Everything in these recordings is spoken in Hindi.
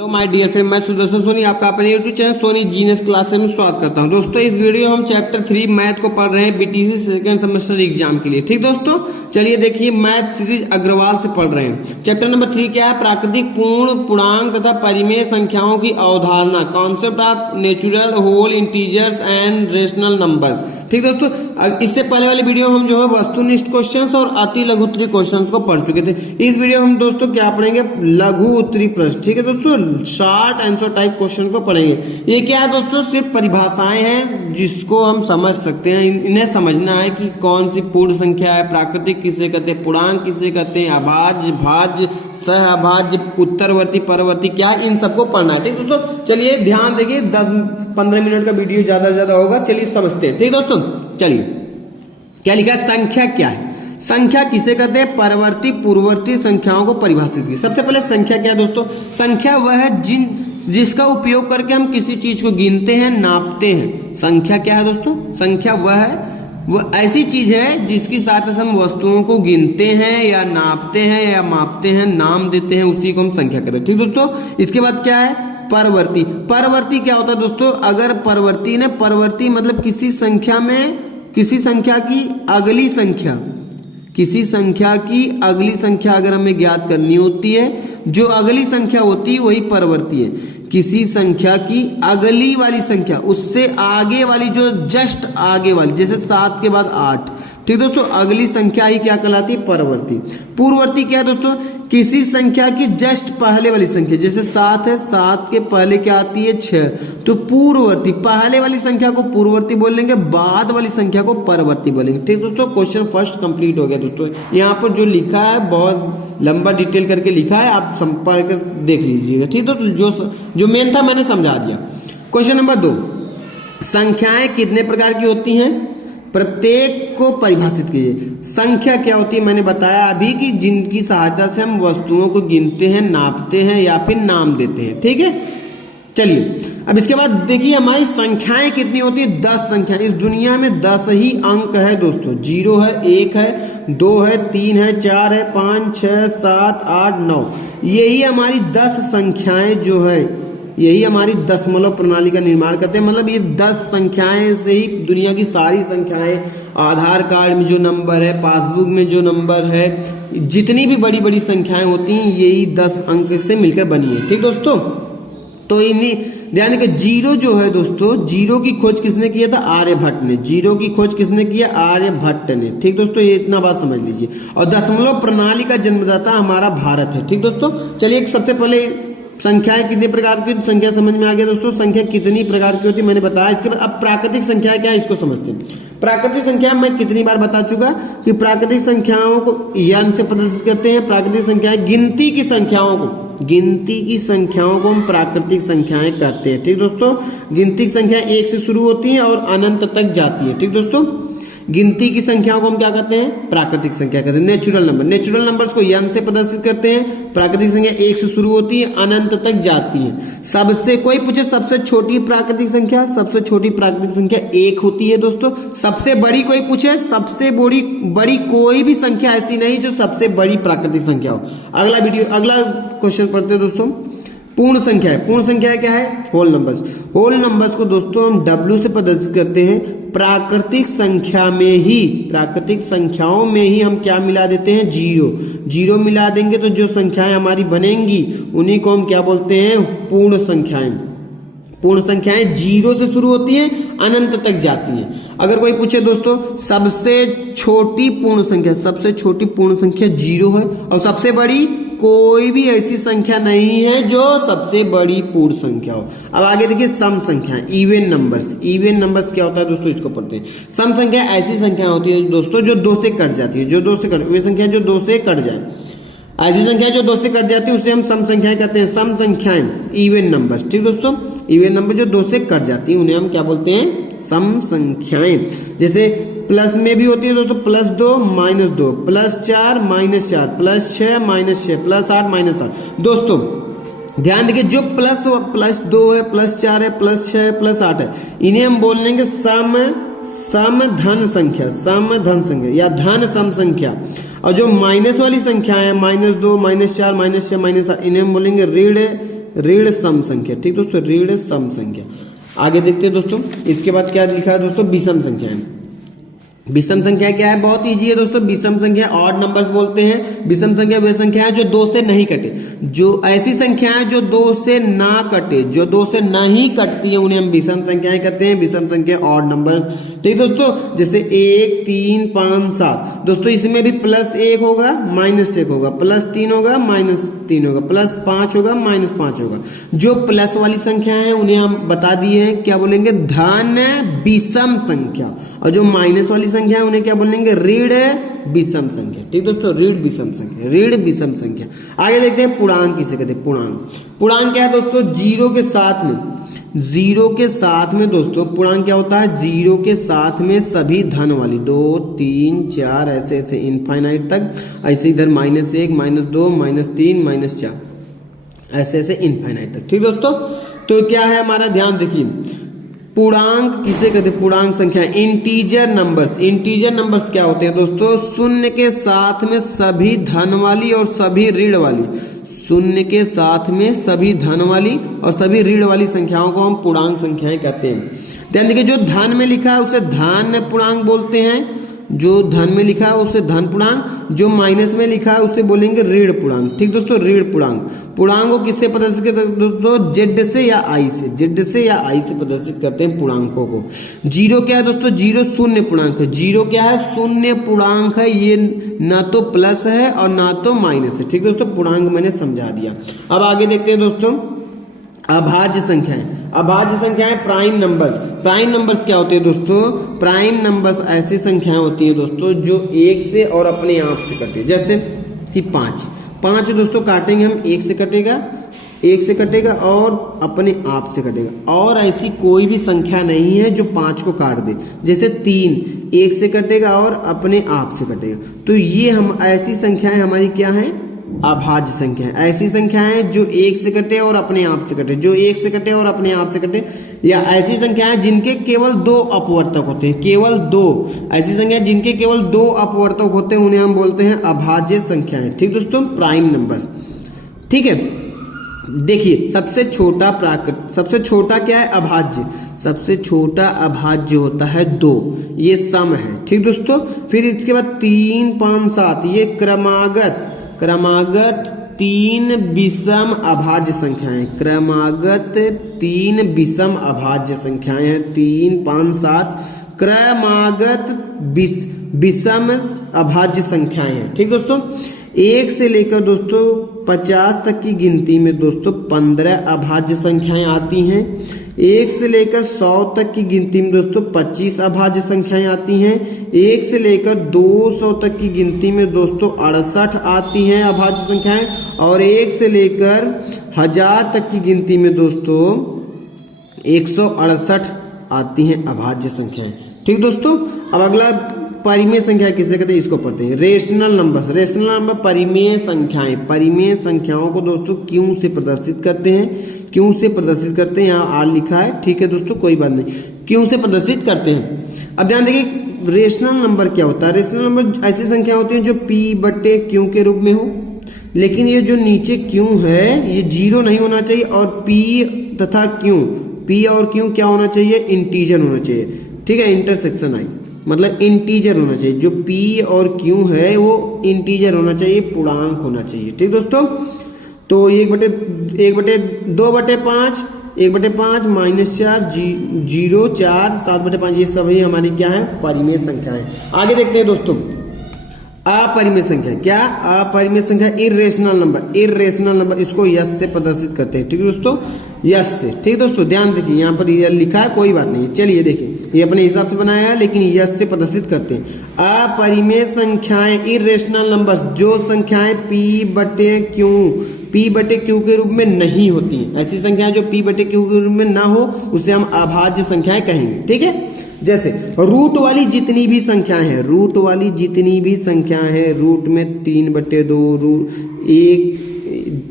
हेलो माय डियर फ्रेंड, मैं सुदर्शन सोनी आपका अपने YouTube channel Soni genius classes में स्वागत करता हूं। दोस्तों इस वीडियो में हम चैप्टर 3 मैथ को पढ़ रहे हैं बीटीसी सेकंड सेमेस्टर एग्जाम के लिए। ठीक दोस्तों, चलिए देखिए मैथ सीरीज अग्रवाल से पढ़ रहे हैं। चैप्टर नंबर 3 क्या है? प्राकृतिक पूर्ण पूर्णांक तथा परिमेय संख्याओं की अवधारणा, concept of natural whole integers and rational numbers. ठीक दोस्तों, इससे पहले वाली वीडियो हम जो है वस्तुनिष्ठ क्वेश्चंस और अति लघु उत्तरी क्वेश्चंस को पढ़ चुके थे। इस वीडियो हम दोस्तों क्या पढ़ेंगे? लघु उत्तरी प्रश्न। ठीक है दोस्तों, शॉर्ट आंसर टाइप क्वेश्चन को पढ़ेंगे। ये क्या है दोस्तों? सिर्फ परिभाषाएं हैं जिसको हम समझ सकते हैं। इन्हें समझना है कि कौन सी पूर्ण संख्या है, प्राकृतिक किसे कहते हैं, पूर्णांक किसे कहते हैं, अभाज्य, भाज्य, सहअभाज्य, उत्तरवर्ती, परवर्ती, क्या इन सबको पढ़ना है। ठीक दोस्तों, चलिए ध्यान देखिए, 10-15 मिनट का वीडियो ज्यादा से ज्यादा होगा। चलिए समझते हैं। ठीक दोस्तों, चलिए क्या लिखा है? संख्या क्या है? संख्या किसे कहते हैं? परवर्ती पूर्ववर्ती संख्याओं को परिभाषित की। सबसे पहले संख्या क्या है दोस्तों? संख्या वह है जिसका उपयोग करके हम किसी चीज को गिनते हैं, नापते हैं। संख्या क्या है दोस्तों? संख्या वह ऐसी चीज है जिसकी साथ हम वस्तुओं को गिनते हैं या नापते हैं या मापते हैं, नाम देते हैं, उसी को हम संख्या कहते हैं। ठीक दोस्तों, इसके बाद क्या है? परवर्ती। परवर्ती क्या होता है दोस्तों? अगर परवर्ती मतलब किसी संख्या की अगली संख्या, किसी संख्या की अगली संख्या अगर हमें ज्ञात करनी होती है, जो अगली संख्या होती है वही परवर्ती है। किसी संख्या की अगली वाली संख्या, उससे आगे वाली, जो जस्ट आगे वाली, जैसे 7 के बाद 8। ठीक दोस्तों, अगली संख्या ही क्या कहलाती है? परवर्ती। पूर्ववर्ती क्या है दोस्तों? किसी संख्या की जस्ट पहले वाली संख्या, जैसे 7 है, 7 के पहले क्या आती है? 6। तो पूर्ववर्ती, पहले वाली संख्या को पूर्ववर्ती बोलेंगे, बाद वाली संख्या को परवर्ती बोलेंगे। ठीक दोस्तों, क्वेश्चन फर्स्ट कंप्लीट हो गया दोस्तों। यहाँ पर जो लिखा है बहुत लंबा डिटेल करके लिखा है, आप संपर्क देख लीजिएगा। ठीक दोस्तों, जो मेन था मैंने समझा दिया। क्वेश्चन नंबर 2, संख्याएं कितने प्रकार की होती हैं? प्रत्येक को परिभाषित कीजिए। संख्या क्या होती है? मैंने बताया अभी कि जिनकी सहायता से हम वस्तुओं को गिनते हैं, नापते हैं या फिर नाम देते हैं। ठीक है, चलिए अब इसके बाद देखिए हमारी संख्याएं कितनी होती है? 10 संख्याएं। इस दुनिया में 10 ही अंक है दोस्तों। 0 है, 1 है, 2 है, 3 है, 4 है, 5, 6, 7, 8, 9। यही हमारी 10 संख्याएं जो है, यही हमारी दशमलव प्रणाली का निर्माण करते हैं। मतलब ये 10 संख्याएं से ही दुनिया की सारी संख्याएं, आधार कार्ड में जो नंबर है, पासबुक में जो नंबर है, जितनी भी बड़ी बड़ी संख्याएं होती हैं, यही 10 अंक से मिलकर बनी है। ठीक दोस्तों, तो इन्हीं ध्यान रखिए। 0 जो है दोस्तों, 0 की खोज किसने किया था? आर्यभट्ट ने। 0 की खोज किसने किया? आर्यभट्ट ने। ठीक दोस्तों, ये इतना बात समझ लीजिए। और दशमलव प्रणाली का जन्मदाता हमारा भारत है। ठीक दोस्तों, चलिए सबसे पहले संख्याएं कितने प्रकार की, संख्या समझ में आ गया दोस्तों। संख्या कितनी प्रकार की होती है मैंने बताया। इसके बाद अब प्राकृतिक संख्या क्या है इसको समझते हैं। प्राकृतिक संख्या मैं कितनी बार बता चुका कि प्राकृतिक संख्याओं को यान से प्रदर्शित करते हैं। प्राकृतिक संख्याएं गिनती की संख्याओं को हम प्राकृतिक संख्याएं कहते हैं। ठीक दोस्तों, गिनती की संख्या 1 से शुरू होती है और अनंत तक जाती है। ठीक दोस्तों, गिनती की संख्याओं को हम क्या कहते हैं? प्राकृतिक संख्या कहते हैं। नेचुरल नंबर्स को यन से प्रदर्शित करते हैं। प्राकृतिक संख्या 1 से शुरू होती है, अनंत तक जाती है। सबसे कोई पूछे सबसे छोटी प्राकृतिक संख्या, सबसे छोटी प्राकृतिक संख्या 1 होती है दोस्तों। सबसे बड़ी कोई पूछे, सबसे बड़ी कोई भी संख्या ऐसी नहीं जो सबसे बड़ी प्राकृतिक संख्या हो। अगला क्वेश्चन पढ़ते हैं दोस्तों। पूर्ण संख्या है। पूर्ण संख्या क्या है? होल नंबर्स को दोस्तों हम W से प्रदर्शित करते हैं। प्राकृतिक संख्याओं में ही हम क्या मिला देते हैं? 0 मिला देंगे तो जो संख्याएं हमारी बनेंगी उन्हीं को हम क्या बोलते हैं? पूर्ण संख्याएं। पूर्ण संख्याएं 0 से शुरू होती हैं, अनंत तक जाती हैं। अगर कोई पूछे दोस्तों सबसे छोटी पूर्ण संख्या 0 है और सबसे बड़ी कोई भी ऐसी संख्या नहीं है जो सबसे बड़ी पूर्ण संख्या हो। अब आगे देखिए सम संख्याएं, इवन नंबर्स क्या होता है दोस्तों, इसको पढ़ते हैं। सम संख्या ऐसी संख्या होती है दोस्तों जो 2 से कट जाती है, वे संख्या जो 2 से कट जाए। ऐसी संख्या जो 2 से कट जाती है उसे हम सम संख्याएं कहते हैं। सम संख्याएं इवन नंबर्स। ठीक दोस्तों, इवन नंबर जो 2 से कट जाती है उन्हें हम क्या बोलते हैं? सम संख्याएं। जैसे प्लस में भी होती है दोस्तों, +2 -2, +4 -4, +6 -6, +8 -8। दोस्तों ध्यान देखिए, जो +2 है, +4 है, +6 है, +8 है, इन्हें हम बोल लेंगे सम धन संख्या या धन सम संख्या। और जो माइनस वाली संख्या है, -2, -4, -6, -8, इन्हें हम बोलेंगे ऋण सम संख्या। ठीक दोस्तों, ऋण सम संख्या। आगे देखते हैं दोस्तों, इसके बाद क्या लिखा है दोस्तों, विषम संख्या है। विषम संख्या क्या है, बहुत इजी है दोस्तों। विषम संख्या ऑड नंबर्स बोलते हैं। विषम संख्या वे संख्या है जो 2 से नहीं कटे, जो ऐसी संख्याएं जो 2 से ना कटे, जो 2 से नहीं कटती है उन्हें हम विषम संख्याएं कहते हैं। विषम संख्या ऑड नंबर्स। ठीक दोस्तों, जैसे 1, 3, 5, 7 दोस्तों, इसमें भी +1 होगा -1 होगा, +3 होगा -3 होगा, +5 होगा -5 होगा। जो प्लस वाली संख्या है उन्हें हम बता दिए हैं, क्या बोलेंगे, धन विषम संख्या। और जो माइनस वाली संख्या है उन्हें क्या बोलेंगे, ऋण विषम संख्या। ठीक दोस्तों, ऋण विषम संख्या, ऋण विषम संख्या। आगे देखते हैं पूर्णांक किसे कहते हैं। पूर्णांक, पूर्णांक क्या है दोस्तों, 0 के साथ में, 0 के साथ में दोस्तों पूर्णांक क्या होता है, 0 के साथ में सभी धन वाली, 2, 3, 4 ऐसे ऐसे इनफाइनाइट तक, ऐसे इधर -1, -2, -3, -4 ऐसे ऐसे इनफाइनाइट तक। ठीक दोस्तों, तो क्या है हमारा, ध्यान देखिए, पूर्णांक किसे कहते हैं, पूर्णांक संख्या, इंटीजर नंबर्स। इंटीजर नंबर्स क्या होते हैं दोस्तों, 0 के साथ में सभी धन वाली और सभी ऋण वाली, 0 के साथ में सभी धन वाली और सभी ऋण वाली संख्याओं को हम पूर्णांक संख्याएं कहते हैं। ध्यान देखिए, जो धन में लिखा है उसे धन पूर्णांक बोलते हैं, जो धन में लिखा है उसे धन पूर्णांक, जो माइनस में लिखा है उसे बोलेंगे ऋण पूर्णांक। ठीक दोस्तों, ऋण पूर्णांक। पूर्णांक को किससे प्रदर्शित करते हैं दोस्तों, जेड से या आई से, जेड से या आई से प्रदर्शित करते हैं पूर्णांकों को। 0 क्या है दोस्तों, 0 शून्य पूर्णांक है। 0 क्या है, शून्य पूर्णांक है, ये ना तो प्लस है और ना तो माइनस है। ठीक दोस्तों, पूर्णांक मैंने समझा दिया। अब आगे देखते हैं दोस्तों, अभाज्य संख्याएं। अभाज्य संख्याएं प्राइम नंबर्स। प्राइम नंबर्स क्या होते हैं दोस्तों, प्राइम नंबर्स ऐसी संख्याएं होती है दोस्तों जो 1 से और अपने आप से कटे, जैसे कि 5 दोस्तों काटेंगे हम, 1 से कटेगा, 1 से कटेगा और अपने आप से कटेगा। और ऐसी कोई भी संख्या नहीं है जो 5 को काट दे, जैसे 3 1 से कटेगा और अपने आप से कटेगा। तो ये हम ऐसी संख्याएं हमारी क्या है, अभाज्य संख्या है। ऐसी संख्याएं जो 1 से कटे और अपने आप से कटे, जो 1 से कटे और अपने आप से कटे, या ऐसी संख्याएं जिनके केवल 2 अपवर्तक होते हैं, केवल 2, ऐसी संख्या जिनके केवल 2 अपवर्तक होते हैं उन्हें हम बोलते हैं अभाज्य संख्याएं। ठीक दोस्तों, प्राइम नंबर। ठीक है, देखिए सबसे छोटा क्या है, अभाज्य। सबसे छोटा अभाज्य होता है 2, ये सम है। ठीक दोस्तों, फिर इसके बाद 3, 5, 7 ये क्रमागत 3 विषम अभाज्य संख्याएं, क्रमागत 3 विषम अभाज्य संख्याएं हैं। 3, 5, 7 क्रमागत विषम अभाज्य संख्याएं हैं। ठीक दोस्तों, 1 से लेकर दोस्तों 50 तक की गिनती में दोस्तों 15 अभाज्य संख्याएं आती हैं। 1 से लेकर 100 तक की गिनती में दोस्तों 25 अभाज्य संख्याएं आती हैं। 1 से लेकर 200 तक की गिनती में दोस्तों 68 आती हैं अभाज्य संख्याएं। और 1 से लेकर 1000 तक की गिनती में दोस्तों 168 आती हैं अभाज्य संख्याएं। ठीक दोस्तों, अब अगला परिमेय संख्या किसे कहते हैं, इसको पढ़ते हैं। Rational number. रेशनल नंबर परिमेय संख्याएं, परिमेय संख्याओं को दोस्तों क्यों से प्रदर्शित करते हैं, क्यों से प्रदर्शित करते हैं, यहाँ आर लिखा है। ठीक है दोस्तों, कोई बात नहीं, क्यों से प्रदर्शित करते हैं। अब ध्यान देखिए, रेशनल नंबर क्या होता है। रेशनल नंबर ऐसी संख्या होती है जो p/q के रूप में हो, लेकिन ये जो नीचे q है ये 0 नहीं होना चाहिए, और p तथा q, p और q क्या होना चाहिए, इंटीजर होना चाहिए। ठीक है, इंटरसेक्शन आई मतलब इंटीजर होना चाहिए। जो p और q है वो इंटीजर होना चाहिए, पूर्णांक होना चाहिए। ठीक दोस्तों, तो 1/2/5 1/5 -4 0 4 7/5 ये सभी हमारी क्या है, परिमेय संख्या है। आगे देखते हैं दोस्तों, अपरिमेय संख्या। क्या अपरिमेय संख्या, इर्रेशनल नंबर। इर्रेशनल नंबर इसको यस से प्रदर्शित करते हैं। ठीक है दोस्तों, यस से। ठीक दोस्तों, ध्यान देखिए यहाँ पर ये लिखा है, कोई बात नहीं, चलिए देखिए ये अपने हिसाब से बनाया है, लेकिन यस से प्रदर्शित करते हैं। अपरिमेय संख्याएं, इर्रेशनल नंबर, जो संख्याएं p/q के रूप में नहीं होती हैं, ऐसी संख्याएं जो p/q के रूप में ना हो उसे हम अभाज्य संख्याएं कहेंगे। ठीक है, जैसे रूट वाली जितनी भी संख्याएं हैं, रूट वाली जितनी भी संख्याएं हैं, रूट में 3/2,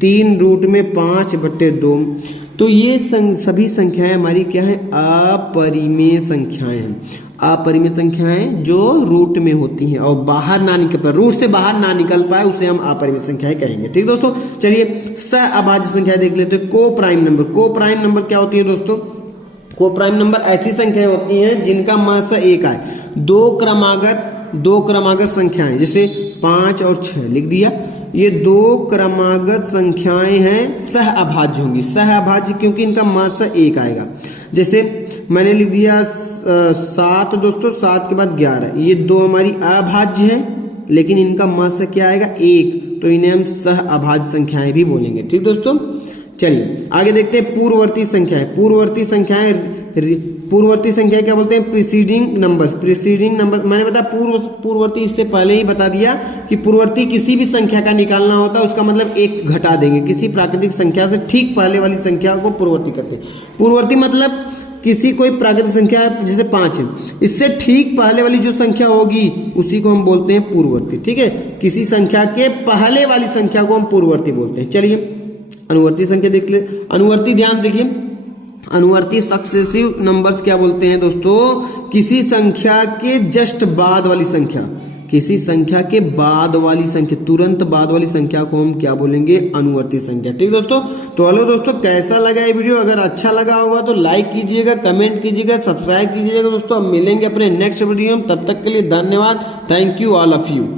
3 रूट में 5/2, तो ये सभी संख्याएं हमारी क्या है, अपरिमेय संख्याएं हैं। अपरिमेय संख्याएं जो रूट में होती हैं और बाहर ना निकल पाए, रूट से बाहर ना निकल पाए, उसे हम अपरिमेय संख्याएं कहेंगे। ठीक दोस्तों, चलिए सहअभाज्य संख्या देख लेते हैं। को प्राइम नंबर, को प्राइम नंबर क्या होती है दोस्तों? को प्राइम नंबर ऐसी संख्याएं होती हैं जिनका महत्तम 1 आए। दो क्रमागत संख्याएं, जैसे 5 और 6 लिख दिया, ये दो क्रमागत संख्याएं हैं, सहअभाज्य होंगी। सहअभाज्य क्योंकि इनका महत्तम 1 आएगा। जैसे मैंने लिख दिया 7 दोस्तों, 7 के बाद 11, ये दो हमारी अभाज्य हैं, लेकिन इनका महत्तम क्या आएगा, 1, तो इन्हें हम सहअभाज्य संख्याएं भी बोलेंगे। ठीक दोस्तों, चलिए आगे देखते हैं पूर्ववर्ती संख्याएं। पूर्ववर्ती संख्या क्या बोलते हैं? Preceding numbers. प्रीसीडिंग नंबर मैंने बताया पूर्ववर्ती, इससे पहले ही बता दिया कि पूर्ववर्ती किसी भी संख्या का निकालना होता है, उसका मतलब 1 घटा देंगे। किसी प्राकृतिक संख्या से ठीक पहले वाली संख्या को पूर्ववर्ती करते हैं। पूर्ववर्ती मतलब किसी कोई प्राकृतिक संख्या है, जैसे 5 है, इससे ठीक पहले वाली जो संख्या होगी उसी को हम बोलते हैं पूर्ववर्ती। ठीक है, किसी संख्या के पहले वाली संख्या को हम पूर्ववर्ती बोलते हैं। चलिए अनुवर्ती संख्या देख ले। अनुवर्ती ध्यान देखिए, अनुवर्ती सक्सेसिव नंबर्स क्या बोलते हैं दोस्तों? किसी संख्या के जस्ट बाद वाली संख्या, किसी संख्या के बाद वाली संख्या, तुरंत बाद वाली संख्या को हम क्या बोलेंगे? अनुवर्ती संख्या। ठीक दोस्तों, तो हेलो दोस्तों, कैसा लगा ये वीडियो? अगर अच्छा लगा होगा तो लाइक कीजिएगा, कमेंट कीजिएगा, सब्सक्राइब कीजिएगा दोस्तों। अब मिलेंगे अपने नेक्स्ट वीडियो में, तब तक के लिए धन्यवाद। Thank you all of you.